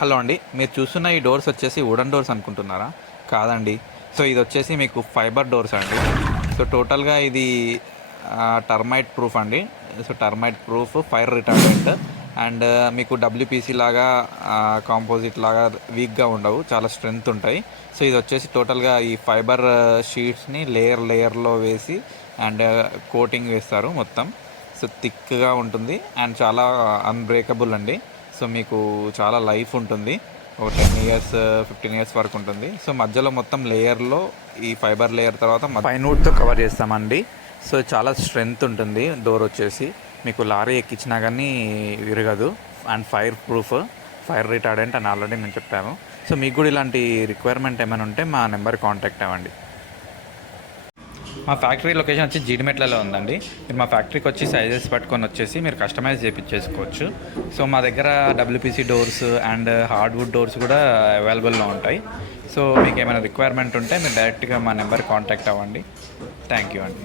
Hello అండి, మీరు చూస్తున్న ఈ డోర్స్ వచ్చేసి వుడెన్ డోర్స్ అనుకుంటున్నారా? కాదండి. సో ఇది వచ్చేసి మీకు ఫైబర్ డోర్స్ అండి. సో టోటల్గా ఇది టర్మైట్ ప్రూఫ్ అండి. So termite proof, fire retardant and మీకు డబ్ల్యూపీసీ లాగా కాంపోజిట్ లాగా వీక్గా ఉండవు, చాలా స్ట్రెంగ్త్ ఉంటాయి. సో ఇది వచ్చేసి టోటల్గా ఈ ఫైబర్ షీట్స్ని లేయర్లో వేసి అండ్ కోటింగ్ వేస్తారు మొత్తం. సో థిక్గా ఉంటుంది అండ్ చాలా అన్బ్రేకబుల్ అండి. సో మీకు చాలా లైఫ్ ఉంటుంది, ఒక 10 ఇయర్స్ 15 ఇయర్స్ వరకు ఉంటుంది. సో మధ్యలో మొత్తం లేయర్లో ఈ ఫైబర్ లేయర్ తర్వాత పైనూట్తో కవర్ చేస్తామండి. సో చాలా స్ట్రెంగ్త్ ఉంటుంది. డోర్ వచ్చేసి మీకు లారీ ఎక్కించినా కానీ విరగదు and fire proof, fire retardant అని ఆల్రెడీ నేను చెప్పాను. సో మీకు కూడా ఇలాంటి రిక్వైర్మెంట్ ఏమైనా ఉంటే మా నెంబర్ కాంటాక్ట్ అవ్వండి. మా ఫ్యాక్టరీ లొకేషన్ వచ్చి జీడిమెట్లలో ఉందండి. మీరు మా ఫ్యాక్టరీకి వచ్చి సైజెస్ పట్టుకొని వచ్చేసి మీరు కస్టమైజ్ చేయించేసుకోవచ్చు. సో మా దగ్గర WPC doors and hardwood doors కూడా అవైలబుల్లో ఉంటాయి. సో మీకు ఏమైనా రిక్వైర్మెంట్ ఉంటే మీరు డైరెక్ట్గా మా నెంబర్ కాంటాక్ట్ అవ్వండి. థ్యాంక్ యూ అండి.